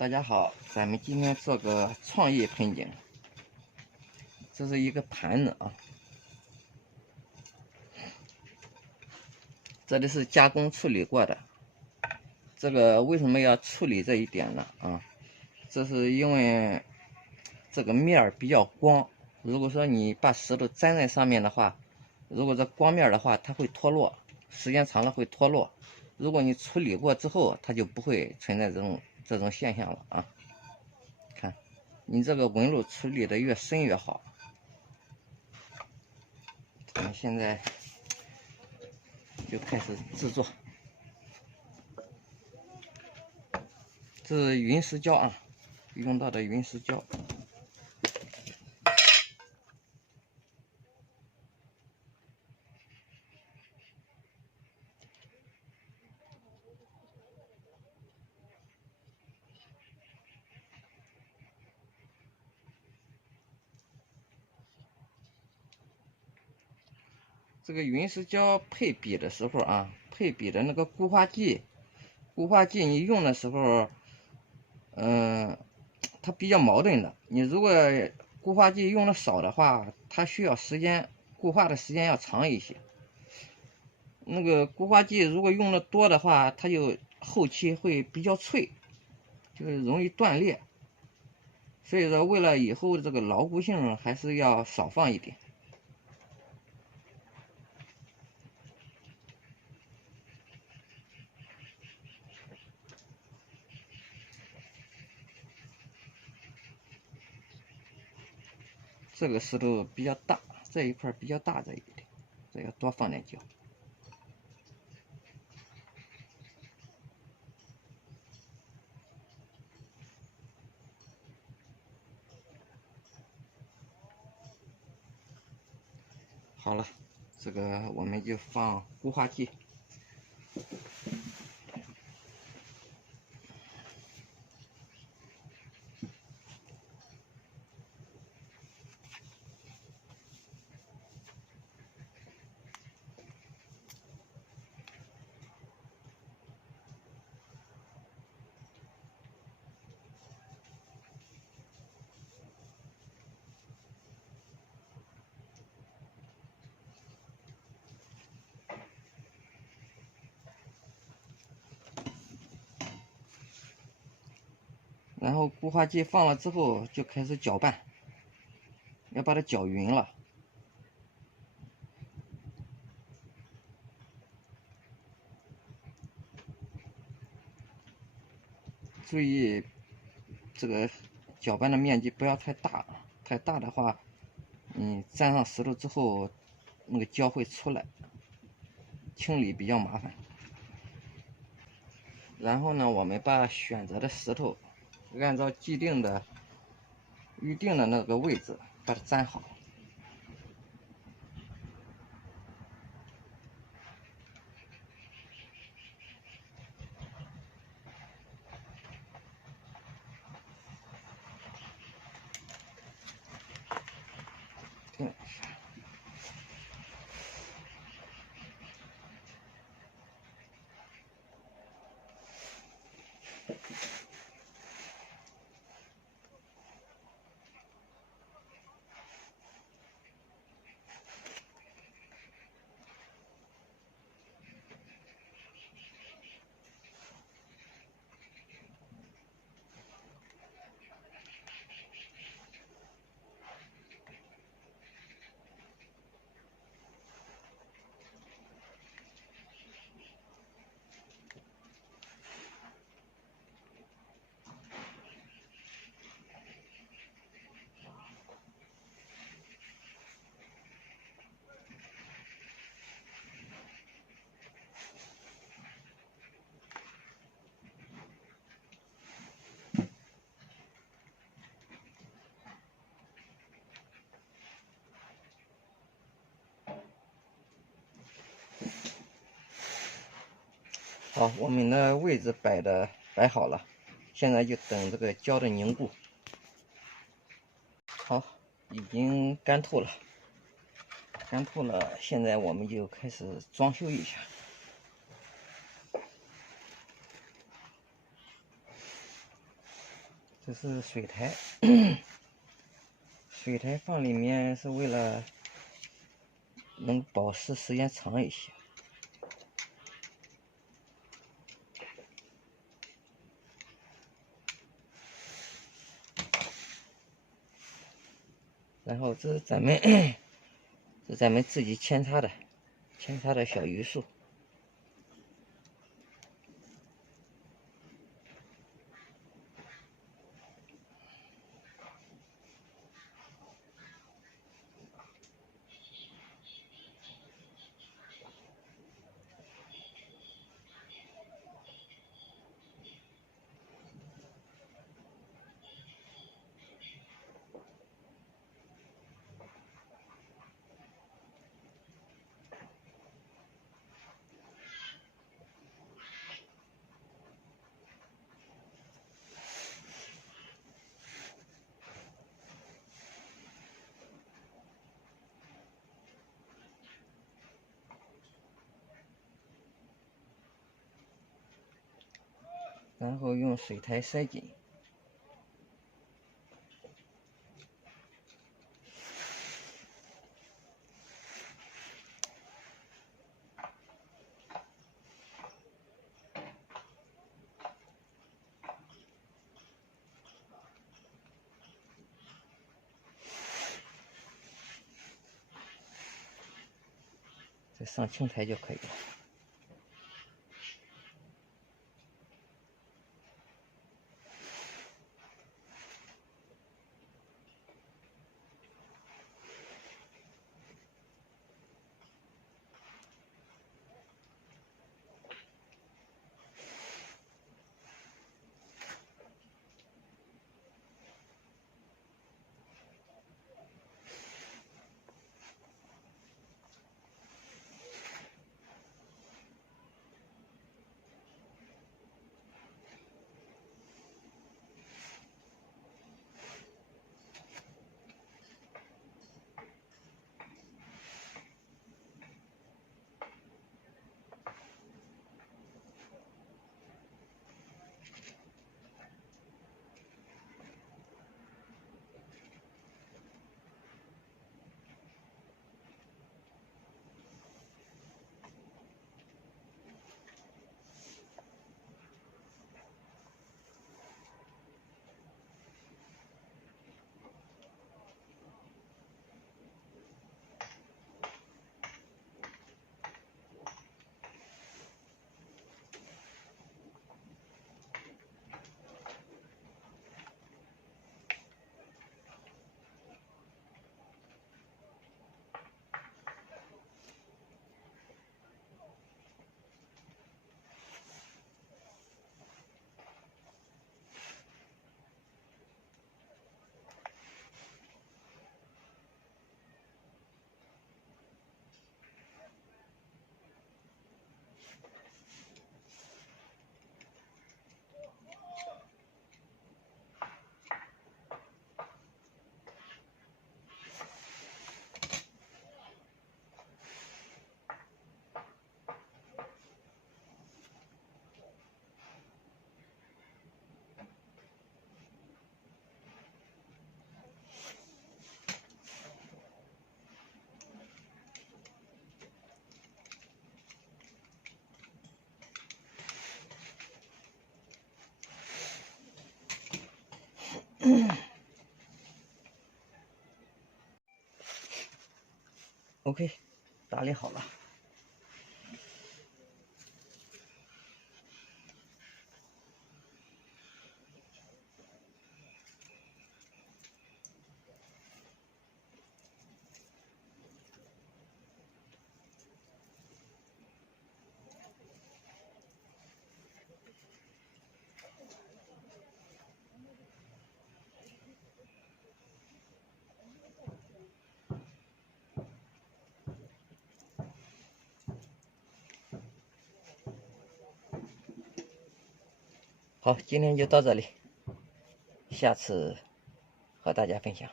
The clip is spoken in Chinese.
大家好，咱们今天做个创意盆景。这是一个盘子啊，这里是加工处理过的。这个为什么要处理这一点呢？这是因为这个面儿比较光，如果说你把石头粘在上面的话，如果这光面的话，它会脱落，时间长了会脱落。如果你处理过之后，它就不会存在这种现象了啊。看，你这个纹路处理的越深越好。我们现在就开始制作。这是云石胶啊，用到的云石胶。这个云石胶配笔的时候啊，配笔的那个固化剂你用的时候，它比较矛盾的。你如果固化剂用的少的话，它需要时间固化的时间要长一些。那个固化剂如果用的多的话，它就后期会比较脆，就是容易断裂。所以说，为了以后这个牢固性，还是要少放一点。这个石头比较大，这一块比较大这一点，这要多放点胶。好了，这个我们就放固化剂。然后固化剂放了之后，就开始搅拌，要把它搅匀了。注意这个搅拌的面积不要太大，太大的话，你粘上石头之后，那个胶会出来，清理比较麻烦。然后呢，我们把选择的石头按照既定的预定的那个位置把它粘好。好，我们的位置摆好了，现在就等这个胶的凝固。好，已经干透了，现在我们就开始装修一下。这是水苔，水苔放里面是为了能保湿时间长一些。然后这是咱们自己扦插的小榆树。然后用水苔塞紧。再上青苔就可以了。OK， 打理好了。好，今天就到这里，下次和大家分享。